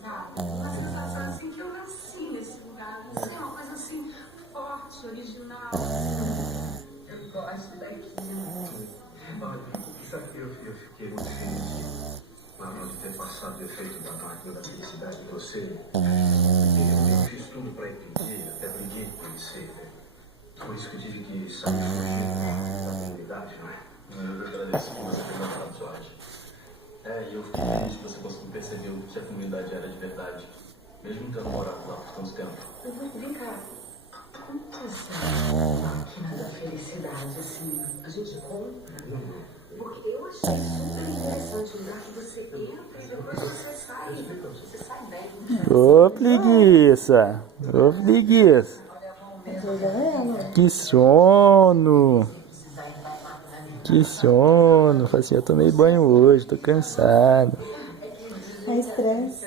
sabe? Uma sensação assim que eu nasci nesse lugar. Assim, uma coisa assim, forte, original. Eu gosto daqui. Olha, sabe que eu fiquei muito feliz de ter passado o efeito da máquina da felicidade em você. Eu fiz tudo para impedir, até briguei com conhecer. Por isso que eu tive que sair fugindo da comunidade, não é? Eu agradeço que você tenha mostrado sua arte. E eu fiquei feliz que você conseguiu perceber que a comunidade era de verdade, mesmo tendo morado lá por tanto tempo. Vem cá. Como que essa máquina da felicidade, assim, a gente compra? Porque eu achei super interessante o lugar que você entra e depois você sai bem. Ô preguiça, ô preguiça. Que sono. Que sono. Falei assim, eu tomei banho hoje, tô cansado. É estresse.